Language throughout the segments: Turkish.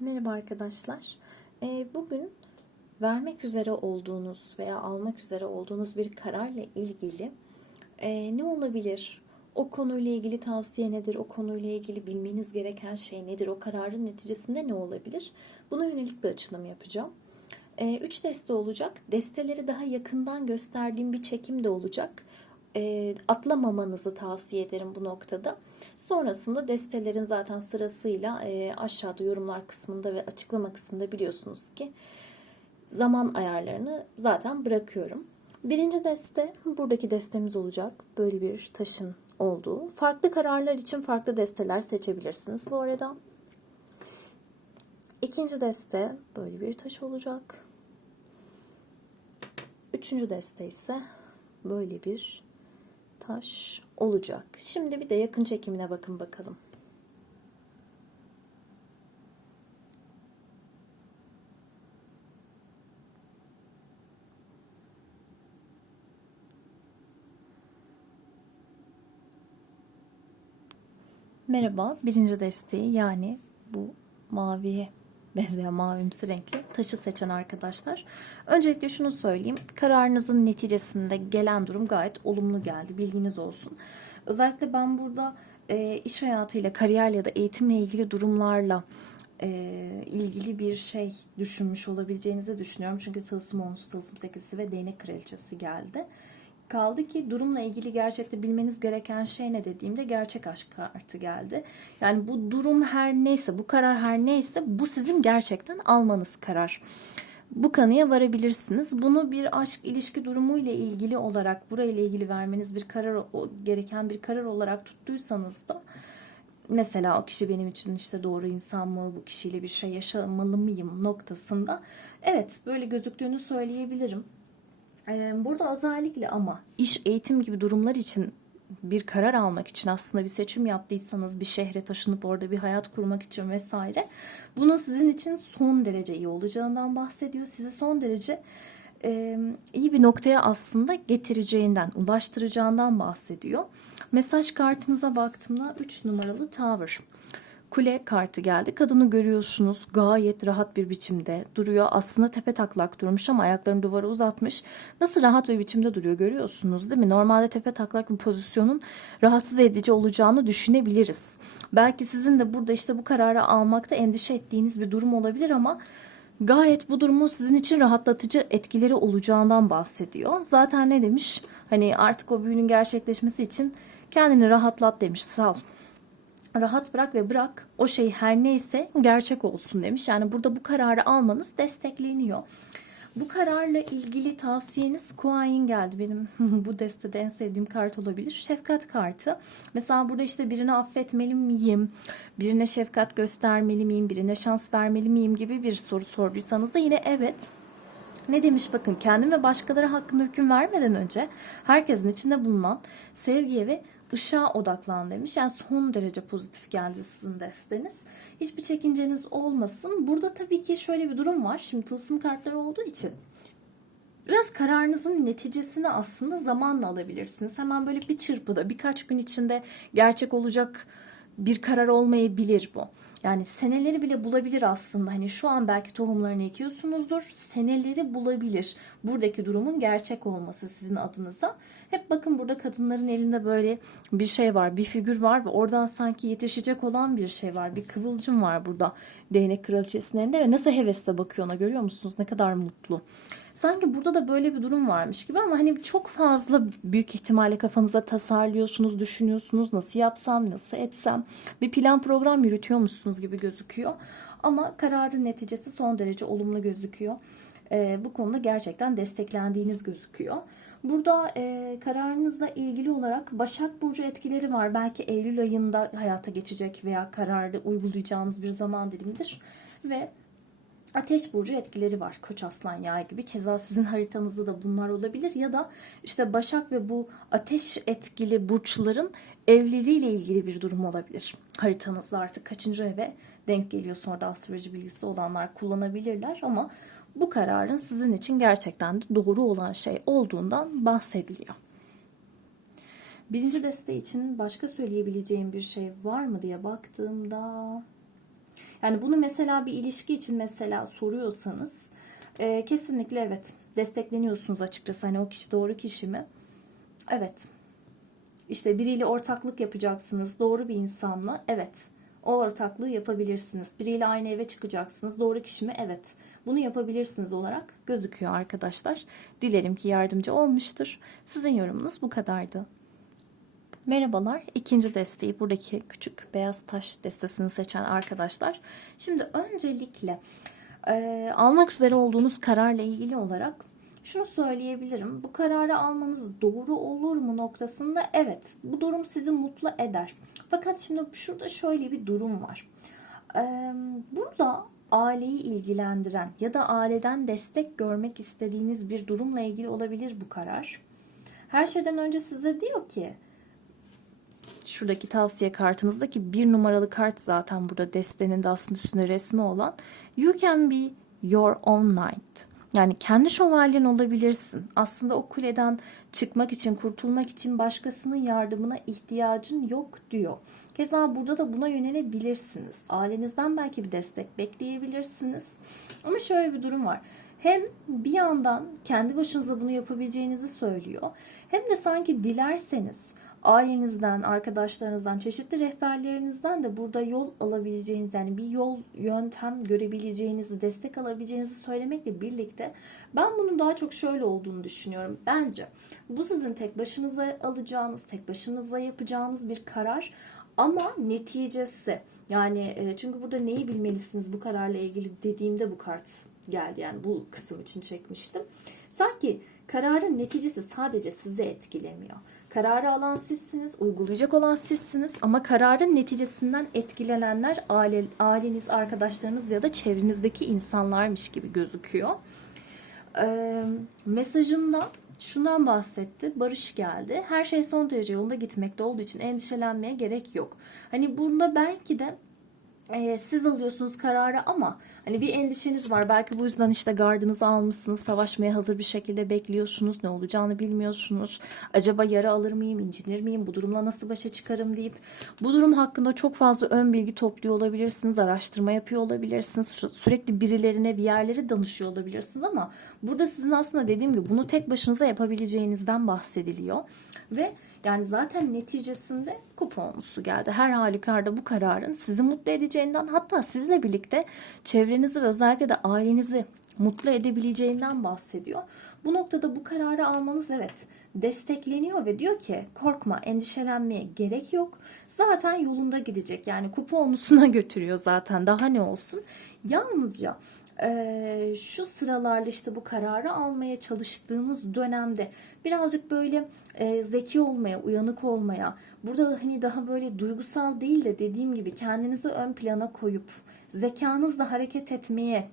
Merhaba arkadaşlar. Ee, bugün vermek üzere olduğunuz veya almak üzere olduğunuz bir kararla ilgili e, ne olabilir? O konuyla ilgili tavsiye nedir? O konuyla ilgili bilmeniz gereken şey nedir? O kararın neticesinde ne olabilir? Buna yönelik bir açılım yapacağım. E, üç deste olacak. Desteleri daha yakından gösterdiğim bir çekim de olacak. E, atlamamanızı tavsiye ederim bu noktada. Sonrasında destelerin zaten sırasıyla e, aşağıda yorumlar kısmında ve açıklama kısmında biliyorsunuz ki zaman ayarlarını zaten bırakıyorum. Birinci deste buradaki destemiz olacak. Böyle bir taşın olduğu. Farklı kararlar için farklı desteler seçebilirsiniz bu arada. İkinci deste böyle bir taş olacak. Üçüncü deste ise böyle bir taş olacak. Şimdi bir de yakın çekimine bakın bakalım. Merhaba, birinci desteği yani bu maviye benzeyen mavimsi renkli taşı seçen arkadaşlar. Öncelikle şunu söyleyeyim. Kararınızın neticesinde gelen durum gayet olumlu geldi. Bilginiz olsun. Özellikle ben burada e, iş hayatıyla, kariyerle ya da eğitimle ilgili durumlarla e, ilgili bir şey düşünmüş olabileceğinizi düşünüyorum. Çünkü tılsım 10'su, tılsım 8'si ve değnek kraliçesi geldi. Kaldı ki durumla ilgili gerçekte bilmeniz gereken şey ne dediğimde gerçek aşk kartı geldi. Yani bu durum her neyse, bu karar her neyse bu sizin gerçekten almanız karar. Bu kanıya varabilirsiniz. Bunu bir aşk ilişki durumu ile ilgili olarak, burayla ilgili vermeniz bir karar gereken bir karar olarak tuttuysanız da mesela o kişi benim için işte doğru insan mı, bu kişiyle bir şey yaşamalı mıyım noktasında evet böyle gözüktüğünü söyleyebilirim. Burada özellikle ama iş, eğitim gibi durumlar için bir karar almak için aslında bir seçim yaptıysanız bir şehre taşınıp orada bir hayat kurmak için vesaire bunun sizin için son derece iyi olacağından bahsediyor. Sizi son derece e, iyi bir noktaya aslında getireceğinden, ulaştıracağından bahsediyor. Mesaj kartınıza baktığımda 3 numaralı Tower kule kartı geldi. Kadını görüyorsunuz gayet rahat bir biçimde duruyor. Aslında tepe taklak durmuş ama ayaklarını duvara uzatmış. Nasıl rahat bir biçimde duruyor görüyorsunuz değil mi? Normalde tepe taklak bir pozisyonun rahatsız edici olacağını düşünebiliriz. Belki sizin de burada işte bu kararı almakta endişe ettiğiniz bir durum olabilir ama gayet bu durumun sizin için rahatlatıcı etkileri olacağından bahsediyor. Zaten ne demiş? Hani artık o büyünün gerçekleşmesi için kendini rahatlat demiş. Sal rahat bırak ve bırak o şey her neyse gerçek olsun demiş. Yani burada bu kararı almanız destekleniyor. Bu kararla ilgili tavsiyeniz Kuayin geldi. Benim bu destede en sevdiğim kart olabilir. Şefkat kartı. Mesela burada işte birini affetmeli miyim? Birine şefkat göstermeli miyim? Birine şans vermeli miyim gibi bir soru sorduysanız da yine evet. Ne demiş bakın kendim ve başkaları hakkında hüküm vermeden önce herkesin içinde bulunan sevgiye ve ışığa odaklan demiş. Yani son derece pozitif geldi sizin desteniz. Hiçbir çekinceniz olmasın. Burada tabii ki şöyle bir durum var. Şimdi tılsım kartları olduğu için biraz kararınızın neticesini aslında zamanla alabilirsiniz. Hemen böyle bir çırpıda birkaç gün içinde gerçek olacak bir karar olmayabilir bu. Yani seneleri bile bulabilir aslında. Hani şu an belki tohumlarını ekiyorsunuzdur. Seneleri bulabilir. Buradaki durumun gerçek olması sizin adınıza. Hep bakın burada kadınların elinde böyle bir şey var. Bir figür var ve oradan sanki yetişecek olan bir şey var. Bir kıvılcım var burada. Değnek kraliçesinin elinde ve nasıl hevesle bakıyor ona görüyor musunuz? Ne kadar mutlu. Sanki burada da böyle bir durum varmış gibi ama hani çok fazla büyük ihtimalle kafanıza tasarlıyorsunuz, düşünüyorsunuz. Nasıl yapsam, nasıl etsem. Bir plan program yürütüyormuşsunuz gibi gözüküyor. Ama kararın neticesi son derece olumlu gözüküyor. Ee, bu konuda gerçekten desteklendiğiniz gözüküyor. Burada e, kararınızla ilgili olarak Başak Burcu etkileri var. Belki Eylül ayında hayata geçecek veya kararı uygulayacağınız bir zaman dilimidir. Ve Ateş burcu etkileri var. Koç aslan yay gibi. Keza sizin haritanızda da bunlar olabilir ya da işte Başak ve bu ateş etkili burçların evliliğiyle ilgili bir durum olabilir. Haritanızda artık kaçıncı eve denk geliyorsa orada astroloji bilgisi olanlar kullanabilirler ama bu kararın sizin için gerçekten de doğru olan şey olduğundan bahsediliyor. Birinci deste için başka söyleyebileceğim bir şey var mı diye baktığımda Yani bunu mesela bir ilişki için mesela soruyorsanız e, kesinlikle evet destekleniyorsunuz açıkçası. Hani o kişi doğru kişi mi? Evet. İşte biriyle ortaklık yapacaksınız. Doğru bir insanla. Evet. O ortaklığı yapabilirsiniz. Biriyle aynı eve çıkacaksınız. Doğru kişi mi? Evet. Bunu yapabilirsiniz olarak gözüküyor arkadaşlar. Dilerim ki yardımcı olmuştur. Sizin yorumunuz bu kadardı. Merhabalar. İkinci desteği buradaki küçük beyaz taş destesini seçen arkadaşlar. Şimdi öncelikle e, almak üzere olduğunuz kararla ilgili olarak şunu söyleyebilirim. Bu kararı almanız doğru olur mu noktasında evet bu durum sizi mutlu eder. Fakat şimdi şurada şöyle bir durum var. Ee, burada aileyi ilgilendiren ya da aileden destek görmek istediğiniz bir durumla ilgili olabilir bu karar. Her şeyden önce size diyor ki şuradaki tavsiye kartınızdaki bir numaralı kart zaten burada destenin de aslında üstünde resmi olan You can be your own knight. Yani kendi şövalyen olabilirsin. Aslında o kuleden çıkmak için, kurtulmak için başkasının yardımına ihtiyacın yok diyor. Keza burada da buna yönelebilirsiniz. Ailenizden belki bir destek bekleyebilirsiniz. Ama şöyle bir durum var. Hem bir yandan kendi başınıza bunu yapabileceğinizi söylüyor. Hem de sanki dilerseniz ailenizden, arkadaşlarınızdan, çeşitli rehberlerinizden de burada yol alabileceğiniz yani bir yol, yöntem görebileceğinizi, destek alabileceğinizi söylemekle birlikte ben bunun daha çok şöyle olduğunu düşünüyorum. Bence bu sizin tek başınıza alacağınız, tek başınıza yapacağınız bir karar ama neticesi yani e, çünkü burada neyi bilmelisiniz bu kararla ilgili dediğimde bu kart geldi. Yani bu kısım için çekmiştim. Sanki kararın neticesi sadece sizi etkilemiyor. Kararı alan sizsiniz, uygulayacak olan sizsiniz ama kararın neticesinden etkilenenler aile, aileniz, arkadaşlarınız ya da çevrenizdeki insanlarmış gibi gözüküyor. Ee, mesajında şundan bahsetti. Barış geldi. Her şey son derece yolunda gitmekte olduğu için endişelenmeye gerek yok. Hani bunda belki de e, siz alıyorsunuz kararı ama hani bir endişeniz var. Belki bu yüzden işte gardınızı almışsınız. Savaşmaya hazır bir şekilde bekliyorsunuz. Ne olacağını bilmiyorsunuz. Acaba yara alır mıyım, incinir miyim? Bu durumla nasıl başa çıkarım deyip bu durum hakkında çok fazla ön bilgi topluyor olabilirsiniz. Araştırma yapıyor olabilirsiniz. Sü- Sürekli birilerine bir yerlere danışıyor olabilirsiniz ama burada sizin aslında dediğim gibi bunu tek başınıza yapabileceğinizden bahsediliyor. Ve yani zaten neticesinde kuponlusu geldi. Her halükarda bu kararın sizi mutlu edeceğinden hatta sizle birlikte çevrenizi ve özellikle de ailenizi mutlu edebileceğinden bahsediyor. Bu noktada bu kararı almanız evet destekleniyor ve diyor ki korkma endişelenmeye gerek yok. Zaten yolunda gidecek yani kuponlusuna götürüyor zaten daha ne olsun. Yalnızca e, şu sıralarla işte bu kararı almaya çalıştığınız dönemde birazcık böyle e, zeki olmaya, uyanık olmaya, burada hani daha böyle duygusal değil de dediğim gibi kendinizi ön plana koyup zekanızla hareket etmeye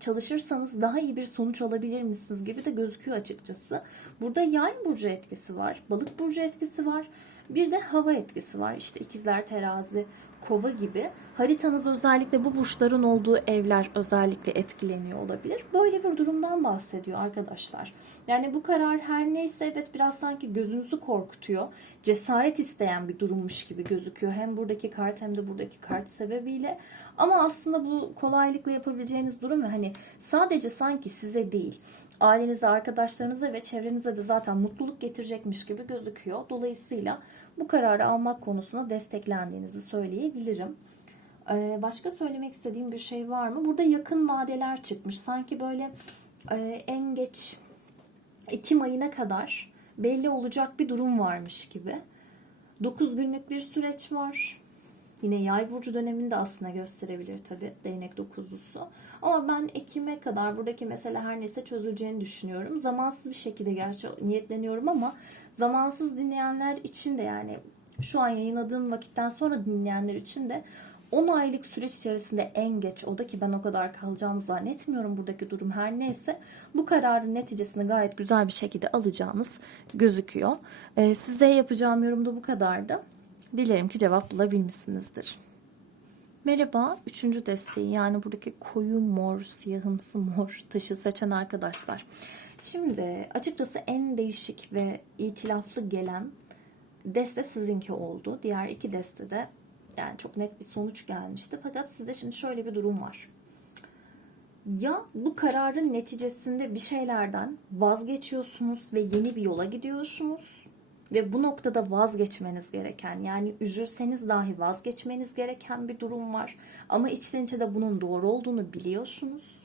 çalışırsanız daha iyi bir sonuç alabilir misiniz gibi de gözüküyor açıkçası. Burada yay burcu etkisi var, balık burcu etkisi var. Bir de hava etkisi var. İşte ikizler, terazi, kova gibi. Haritanız özellikle bu burçların olduğu evler özellikle etkileniyor olabilir. Böyle bir durumdan bahsediyor arkadaşlar. Yani bu karar her neyse evet biraz sanki gözünüzü korkutuyor. Cesaret isteyen bir durummuş gibi gözüküyor. Hem buradaki kart hem de buradaki kart sebebiyle. Ama aslında bu kolaylıkla yapabileceğiniz durum ve hani sadece sanki size değil ailenize, arkadaşlarınıza ve çevrenize de zaten mutluluk getirecekmiş gibi gözüküyor. Dolayısıyla bu kararı almak konusunda desteklendiğinizi söyleyebilirim. Ee, başka söylemek istediğim bir şey var mı? Burada yakın vadeler çıkmış. Sanki böyle e, en geç Ekim ayına kadar belli olacak bir durum varmış gibi. 9 günlük bir süreç var. Yine yay burcu döneminde aslında gösterebilir tabi değnek dokuzlusu. Ama ben Ekim'e kadar buradaki mesele her neyse çözüleceğini düşünüyorum. Zamansız bir şekilde gerçi niyetleniyorum ama zamansız dinleyenler için de yani şu an yayınladığım vakitten sonra dinleyenler için de 10 aylık süreç içerisinde en geç o da ki ben o kadar kalacağını zannetmiyorum buradaki durum her neyse bu kararın neticesini gayet güzel bir şekilde alacağınız gözüküyor. Ee, size yapacağım yorum da bu kadardı. Dilerim ki cevap bulabilmişsinizdir. Merhaba, üçüncü desteği yani buradaki koyu mor, siyahımsı mor taşı seçen arkadaşlar. Şimdi açıkçası en değişik ve itilaflı gelen deste sizinki oldu. Diğer iki deste de yani çok net bir sonuç gelmişti. Fakat sizde şimdi şöyle bir durum var. Ya bu kararın neticesinde bir şeylerden vazgeçiyorsunuz ve yeni bir yola gidiyorsunuz. Ve bu noktada vazgeçmeniz gereken yani üzülseniz dahi vazgeçmeniz gereken bir durum var. Ama içten içe de bunun doğru olduğunu biliyorsunuz.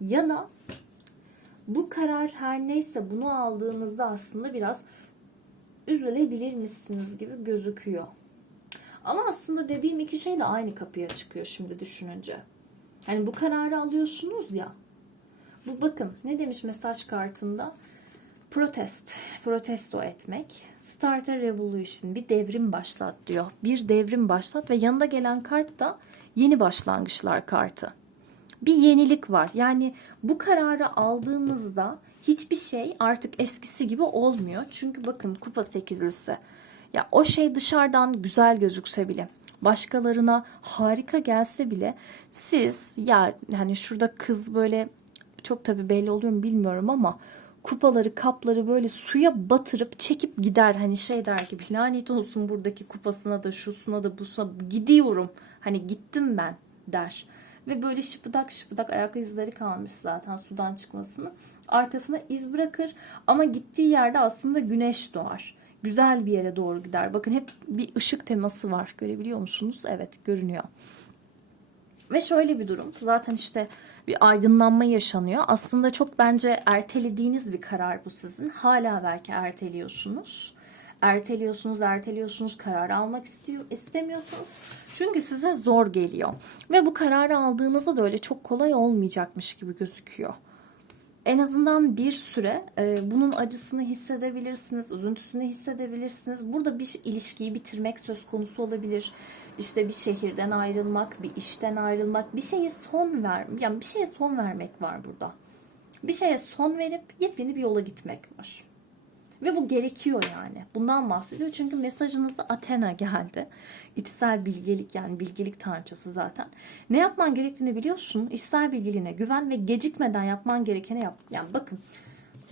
Ya bu karar her neyse bunu aldığınızda aslında biraz üzülebilir misiniz gibi gözüküyor. Ama aslında dediğim iki şey de aynı kapıya çıkıyor şimdi düşününce. Yani bu kararı alıyorsunuz ya. Bu bakın ne demiş mesaj kartında? Protest, protesto etmek. Start a revolution, bir devrim başlat diyor. Bir devrim başlat ve yanında gelen kart da yeni başlangıçlar kartı. Bir yenilik var. Yani bu kararı aldığınızda hiçbir şey artık eskisi gibi olmuyor. Çünkü bakın kupa sekizlisi. Ya o şey dışarıdan güzel gözükse bile, başkalarına harika gelse bile siz ya hani şurada kız böyle çok tabii belli oluyor mu bilmiyorum ama kupaları kapları böyle suya batırıp çekip gider. Hani şey der gibi lanet olsun buradaki kupasına da şusuna da busuna gidiyorum. Hani gittim ben der. Ve böyle şıpıdak şıpıdak ayak izleri kalmış zaten sudan çıkmasını arkasına iz bırakır ama gittiği yerde aslında güneş doğar. Güzel bir yere doğru gider. Bakın hep bir ışık teması var. Görebiliyor musunuz? Evet görünüyor. Ve şöyle bir durum. Zaten işte bir aydınlanma yaşanıyor. Aslında çok bence ertelediğiniz bir karar bu sizin. Hala belki erteliyorsunuz. Erteliyorsunuz, erteliyorsunuz, karar almak istiyor, istemiyorsunuz. Çünkü size zor geliyor. Ve bu kararı aldığınızda da öyle çok kolay olmayacakmış gibi gözüküyor. En azından bir süre e, bunun acısını hissedebilirsiniz, üzüntüsünü hissedebilirsiniz. Burada bir ilişkiyi bitirmek söz konusu olabilir. İşte bir şehirden ayrılmak, bir işten ayrılmak, bir şeye son ver, yani bir şeye son vermek var burada. Bir şeye son verip yepyeni bir yola gitmek var. Ve bu gerekiyor yani. Bundan bahsediyor. Çünkü mesajınızda Athena geldi. İçsel bilgelik yani bilgelik tanrıçası zaten. Ne yapman gerektiğini biliyorsun. İçsel bilgiliğine güven ve gecikmeden yapman gerekeni yap. Yani bakın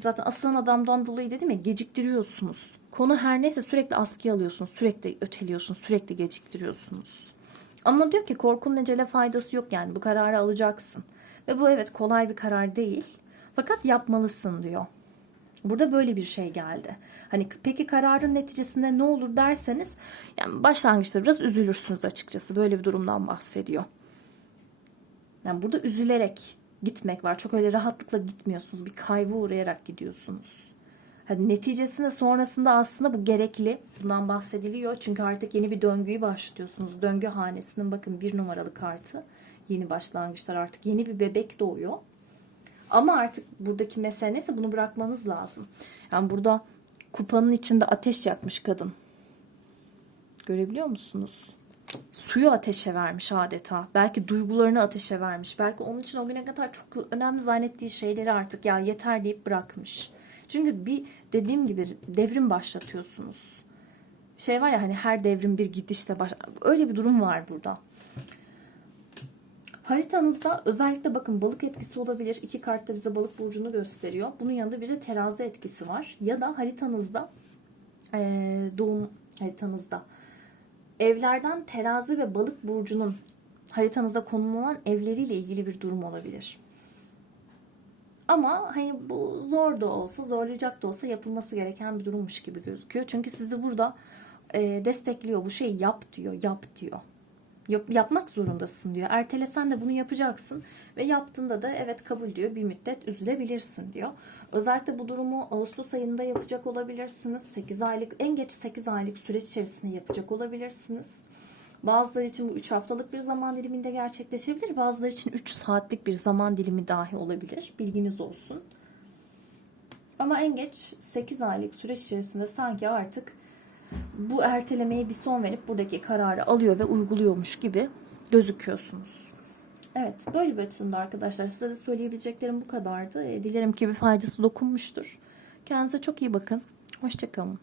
zaten aslan adamdan dolayı dedim ya geciktiriyorsunuz. Konu her neyse sürekli askıya alıyorsunuz. Sürekli öteliyorsunuz. Sürekli geciktiriyorsunuz. Ama diyor ki korkunun ecele faydası yok yani bu kararı alacaksın. Ve bu evet kolay bir karar değil. Fakat yapmalısın diyor. Burada böyle bir şey geldi. Hani peki kararın neticesinde ne olur derseniz yani başlangıçta biraz üzülürsünüz açıkçası. Böyle bir durumdan bahsediyor. Yani burada üzülerek gitmek var. Çok öyle rahatlıkla gitmiyorsunuz. Bir kaybı uğrayarak gidiyorsunuz. Hani neticesinde sonrasında aslında bu gerekli. Bundan bahsediliyor. Çünkü artık yeni bir döngüyü başlıyorsunuz. Döngü hanesinin bakın bir numaralı kartı. Yeni başlangıçlar artık yeni bir bebek doğuyor. Ama artık buradaki mesele neyse bunu bırakmanız lazım. Yani burada kupanın içinde ateş yakmış kadın. Görebiliyor musunuz? Suyu ateşe vermiş adeta. Belki duygularını ateşe vermiş. Belki onun için o güne kadar çok önemli zannettiği şeyleri artık ya yeter deyip bırakmış. Çünkü bir dediğim gibi devrim başlatıyorsunuz. Şey var ya hani her devrim bir gidişle baş... Öyle bir durum var burada. Haritanızda özellikle bakın balık etkisi olabilir. İki kartta bize balık burcunu gösteriyor. Bunun yanında bir de terazi etkisi var. Ya da haritanızda doğum haritanızda evlerden terazi ve balık burcunun haritanıza konumlanan evleriyle ilgili bir durum olabilir. Ama hani bu zor da olsa, zorlayacak da olsa yapılması gereken bir durummuş gibi gözüküyor. Çünkü sizi burada e, destekliyor. Bu şeyi yap diyor, yap diyor. Yap, yapmak zorundasın diyor. Ertelesen de bunu yapacaksın ve yaptığında da evet kabul diyor. Bir müddet üzülebilirsin diyor. Özellikle bu durumu Ağustos ayında yapacak olabilirsiniz. 8 aylık en geç 8 aylık süreç içerisinde yapacak olabilirsiniz. Bazıları için bu 3 haftalık bir zaman diliminde gerçekleşebilir. Bazıları için 3 saatlik bir zaman dilimi dahi olabilir. Bilginiz olsun. Ama en geç 8 aylık süreç içerisinde sanki artık bu ertelemeye bir son verip buradaki kararı alıyor ve uyguluyormuş gibi gözüküyorsunuz. Evet böyle bir açımda arkadaşlar size de söyleyebileceklerim bu kadardı. E, Dilerim ki bir faydası dokunmuştur. Kendinize çok iyi bakın. Hoşçakalın.